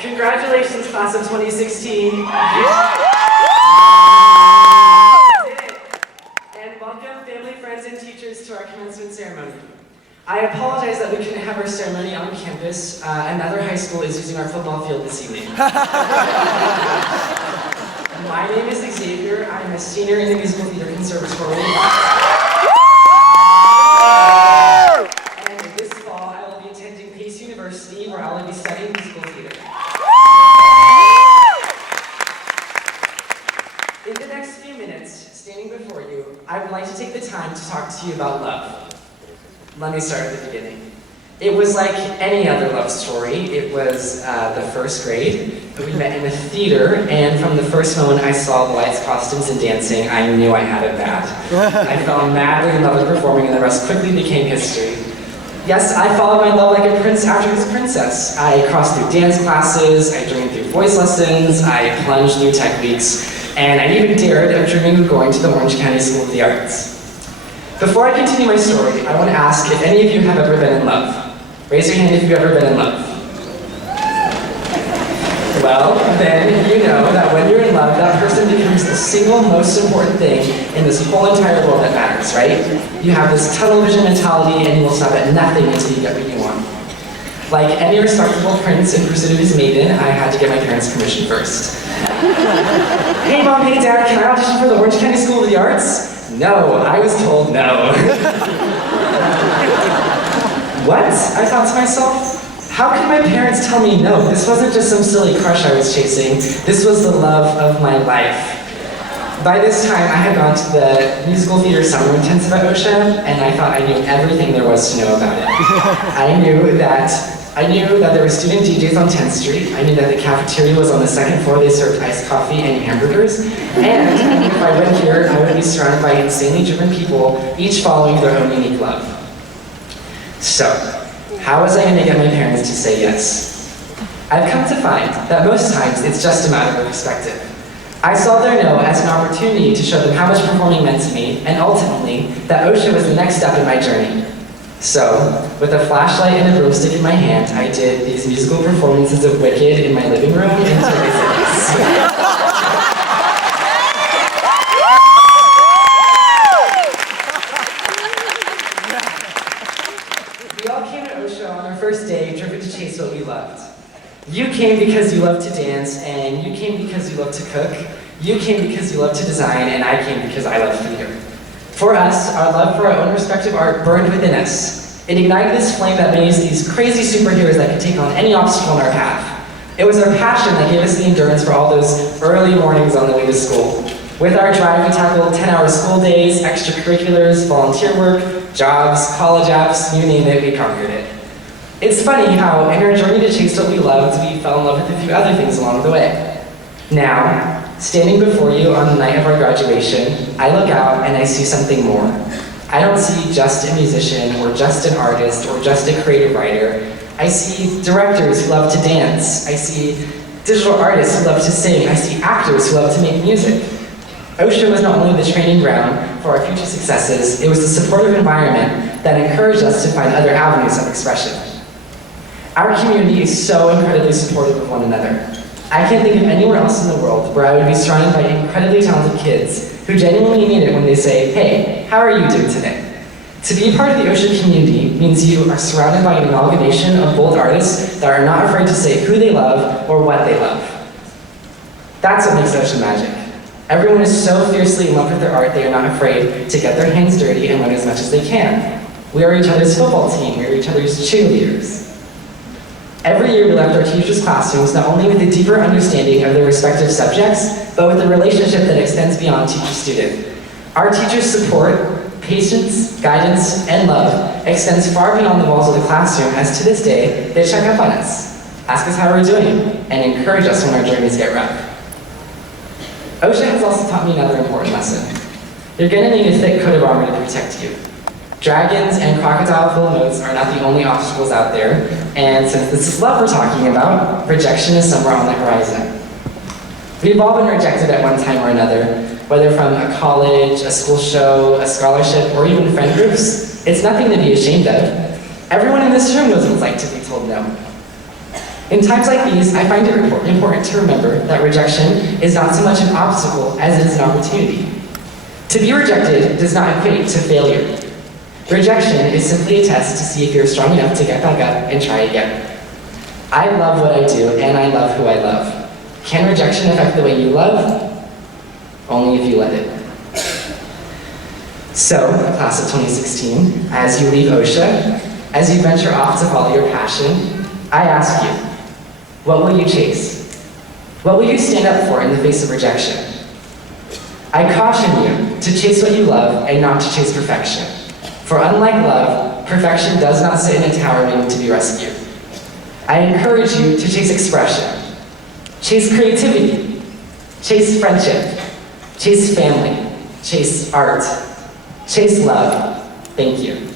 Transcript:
Congratulations, class of 2016. And welcome, family, friends, and teachers to our commencement ceremony. I apologize that we couldn't have our ceremony on campus. Another high school is using our football field this evening. My name is Xavier. I'm a senior in the Musical Theater Conservatory. And this fall, I will be attending Pace University, where I will be studying musical theater. In the next few minutes, standing before you, I would like to take the time to talk to you about love. Let me start at the beginning. It was like any other love story. It was the first grade. We met in a theater, and from the first moment I saw the lights, costumes, and dancing, I knew I had it bad. I fell madly in love with performing, and the rest quickly became history. Yes, I followed my love like a prince after his princess. I crossed through dance classes, I dreamed through voice lessons, I plunged through tech weeks, and I even dared of dreaming of going to the Orange County School of the Arts. Before I continue my story, I want to ask if any of you have ever been in love. Raise your hand if you've ever been in love. Well, then you know that when you're in love, that person becomes the single most important thing in this whole entire world that matters, right? You have this tunnel vision mentality, and you will stop at nothing until you get what you want. Like any respectable prince in pursuit of his maiden, I had to get my parents' permission first. Hey mom, hey dad, can I audition for the Orange County School of the Arts? No, I was told no. What? I thought to myself, how could my parents tell me no? This wasn't just some silly crush I was chasing. This was the love of my life. By this time, I had gone to the musical theater summer intensive at OCSA, and I thought I knew everything there was to know about it. I knew that there were student DJs on 10th Street. I knew that the cafeteria was on the second floor. They served iced coffee and hamburgers. And if I went here, I would be surrounded by insanely driven people, each following their own unique love. So, how was I going to get my parents to say yes? I've come to find that most times it's just a matter of perspective. I saw their no as an opportunity to show them how much performing meant to me, and ultimately, that OCSA was the next step in my journey. So, with a flashlight and a broomstick in my hand, I did these musical performances of Wicked in my living room in Xavier. We all came to OCSA on our first day, driven to chase what we loved. You came because you love to dance, and you came because you love to cook. You came because you love to design, and I came because I love theater. For us, our love for our own respective art burned within us. It ignited this flame that made us these crazy superheroes that could take on any obstacle in our path. It was our passion that gave us the endurance for all those early mornings on the way to school. With our drive, we tackled 10-hour school days, extracurriculars, volunteer work, jobs, college apps, you name it, we conquered it. It's funny how, in our journey to chase what we loved, we fell in love with a few other things along the way. Now, standing before you on the night of our graduation, I look out and I see something more. I don't see just a musician, or just an artist, or just a creative writer. I see directors who love to dance. I see digital artists who love to sing. I see actors who love to make music. OCSA was not only the training ground for our future successes, it was the supportive environment that encouraged us to find other avenues of expression. Our community is so incredibly supportive of one another. I can't think of anywhere else in the world where I would be surrounded by incredibly talented kids who genuinely mean it when they say, hey, how are you doing today? To be a part of the OCSA community means you are surrounded by an amalgamation of bold artists that are not afraid to say who they love or what they love. That's what makes OCSA magic. Everyone is so fiercely in love with their art, they are not afraid to get their hands dirty and learn as much as they can. We are each other's football team, we are each other's cheerleaders. Every year we left our teachers' classrooms not only with a deeper understanding of their respective subjects, but with a relationship that extends beyond teacher-student. Our teachers' support, patience, guidance, and love extends far beyond the walls of the classroom, as to this day, they check up on us, ask us how we're doing, and encourage us when our journeys get rough. OCSA has also taught me another important lesson. You're going to need a thick coat of armor to protect you. Dragons and crocodile-filled moats are not the only obstacles out there, and since this is love we're talking about, rejection is somewhere on the horizon. We've all been rejected at one time or another, whether from a college, a school show, a scholarship, or even friend groups, it's nothing to be ashamed of. Everyone in this room knows what it's like to be told no. In times like these, I find it important to remember that rejection is not so much an obstacle as it is an opportunity. To be rejected does not equate to failure. Rejection is simply a test to see if you're strong enough to get back up and try again. I love what I do, and I love who I love. Can rejection affect the way you love? Only if you let it. So, class of 2016, as you leave OCSA, as you venture off to follow your passion, I ask you, what will you chase? What will you stand up for in the face of rejection? I caution you to chase what you love and not to chase perfection. For unlike love, perfection does not sit in a tower waiting to be rescued. I encourage you to chase expression, chase creativity, chase friendship, chase family, chase art, chase love. Thank you.